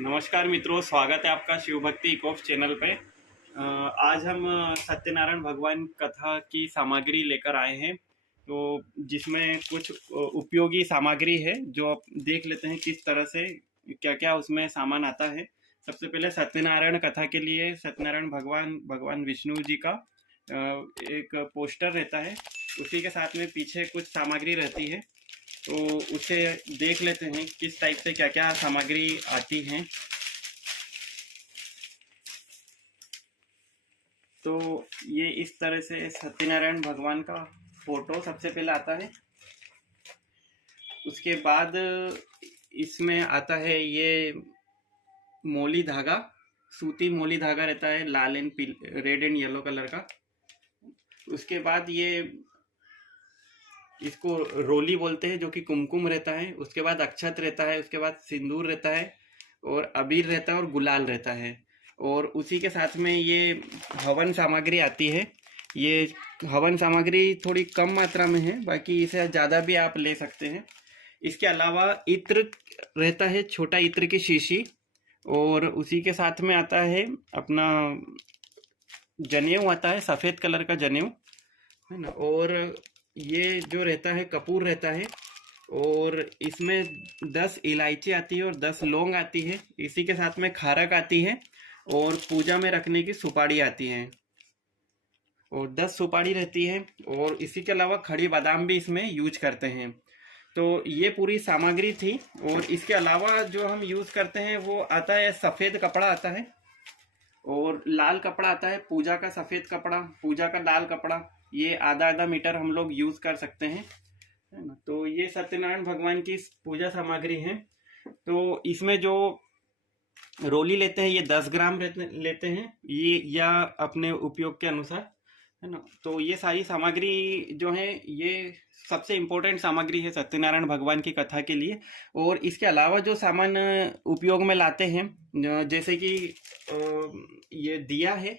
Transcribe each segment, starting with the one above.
नमस्कार मित्रों, स्वागत है आपका शिव भक्ति इकोफ चैनल पे। आज हम सत्यनारायण भगवान कथा की सामग्री लेकर आए हैं, तो जिसमें कुछ उपयोगी सामग्री है जो आप देख लेते हैं किस तरह से क्या क्या उसमें सामान आता है। सबसे पहले सत्यनारायण कथा के लिए सत्यनारायण भगवान विष्णु जी का एक पोस्टर रहता है, उसी के साथ में पीछे कुछ सामग्री रहती है, तो उसे देख लेते हैं किस टाइप से क्या क्या सामग्री आती है। तो ये इस तरह से सत्यनारायण भगवान का फोटो सबसे पहले आता है। उसके बाद इसमें आता है ये मोली धागा, सूती मोली धागा रहता है, लाल and red and yellow colour का। उसके बाद ये इसको रोली बोलते हैं, जो कि कुमकुम रहता है। उसके बाद अक्षत रहता है, उसके बाद सिंदूर रहता है और अबीर रहता है और गुलाल रहता है। और उसी के साथ में ये हवन सामग्री आती है। ये हवन सामग्री थोड़ी कम मात्रा में है, बाकी इसे ज़्यादा भी आप ले सकते हैं। इसके अलावा इत्र रहता है, छोटा इत्र की शीशी, और उसी के साथ में आता है अपना जनेऊ आता है, सफ़ेद कलर का जनेऊ है ना। और ये जो रहता है कपूर रहता है, और इसमें 10 इलायची आती है और 10 लौंग आती है। इसी के साथ में खारक आती है और पूजा में रखने की सुपारी आती है, और 10 सुपारी रहती है। और इसी के अलावा खड़ी बादाम भी इसमें यूज करते हैं। तो ये पूरी सामग्री थी। और इसके अलावा जो हम यूज करते हैं वो आता है सफ़ेद कपड़ा आता है और लाल कपड़ा आता है। पूजा का सफ़ेद कपड़ा, पूजा का लाल कपड़ा, ये आधा आधा मीटर हम लोग यूज कर सकते हैं, है ना। तो ये सत्यनारायण भगवान की पूजा सामग्री है। तो इसमें जो रोली लेते हैं ये 10 ग्राम लेते हैं, ये या अपने उपयोग के अनुसार, है ना। तो ये सारी सामग्री जो है ये सबसे इम्पोर्टेंट सामग्री है सत्यनारायण भगवान की कथा के लिए। और इसके अलावा जो सामान उपयोग में लाते हैं, जैसे कि ये दिया है,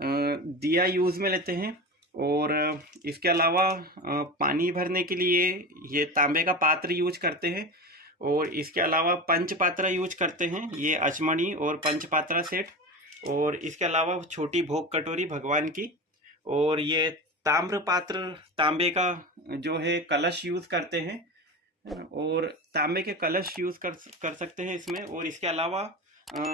दिया यूज में लेते हैं। और इसके अलावा पानी भरने के लिए ये तांबे का पात्र यूज करते हैं। और इसके अलावा पंचपात्रा यूज करते हैं, ये अचमणी और पंचपात्रा सेट। और इसके अलावा छोटी भोग कटोरी भगवान की, और ये ताम्र पात्र, तांबे का जो है कलश यूज करते हैं, और तांबे के कलश यूज कर सकते हैं इसमें। और इसके अलावा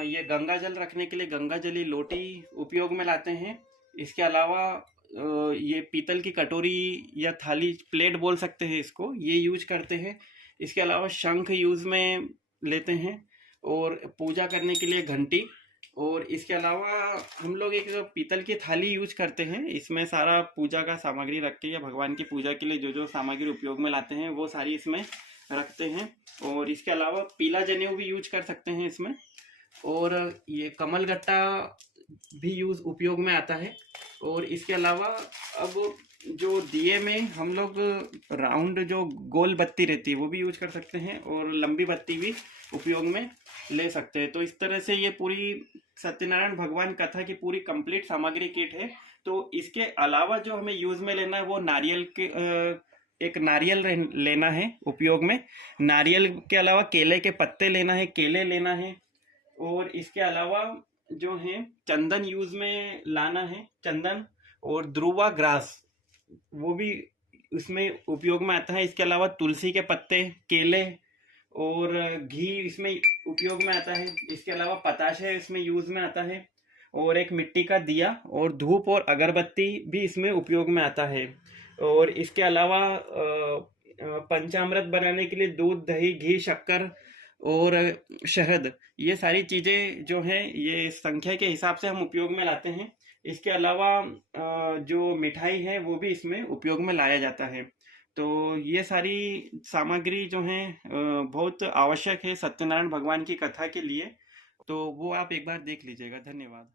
ये गंगा जल रखने के लिए गंगा जली लोटी उपयोग में लाते हैं। इसके अलावा ये पीतल की कटोरी या थाली, प्लेट बोल सकते हैं इसको, ये यूज करते हैं। इसके अलावा शंख यूज में लेते हैं, और पूजा करने के लिए घंटी। और इसके अलावा हम लोग एक पीतल की थाली यूज करते हैं, इसमें सारा पूजा का सामग्री रख के, या भगवान की पूजा के लिए जो जो सामग्री उपयोग में लाते हैं वो सारी इसमें रखते हैं। और इसके अलावा पीला जनेऊ भी यूज कर सकते हैं इसमें। और ये कमल गट्टा भी यूज उपयोग में आता है। और इसके अलावा अब जो दिए में हम लोग राउंड जो गोल बत्ती रहती है वो भी यूज कर सकते हैं, और लंबी बत्ती भी उपयोग में ले सकते हैं। तो इस तरह से ये पूरी सत्यनारायण भगवान कथा की पूरी कंप्लीट सामग्री किट है। तो इसके अलावा जो हमें यूज में लेना है वो नारियल के एक नारियल लेना है उपयोग में। नारियल के अलावा केले के पत्ते लेना है, केले लेना है। और इसके अलावा जो है चंदन यूज में लाना है, चंदन। और ध्रुवा ग्रास वो भी उसमें उपयोग में आता है। इसके अलावा तुलसी के पत्ते, केले और घी इसमें उपयोग में आता है। इसके अलावा पताशे इसमें यूज में आता है, और एक मिट्टी का दिया और धूप और अगरबत्ती भी इसमें उपयोग में आता है। और इसके अलावा पंचामृत बनाने के लिए दूध, दही, घी, शक्कर और शहद, ये सारी चीज़ें जो हैं ये संख्या के हिसाब से हम उपयोग में लाते हैं। इसके अलावा जो मिठाई है वो भी इसमें उपयोग में लाया जाता है। तो ये सारी सामग्री जो है बहुत आवश्यक है सत्यनारायण भगवान की कथा के लिए। तो वो आप एक बार देख लीजिएगा। धन्यवाद।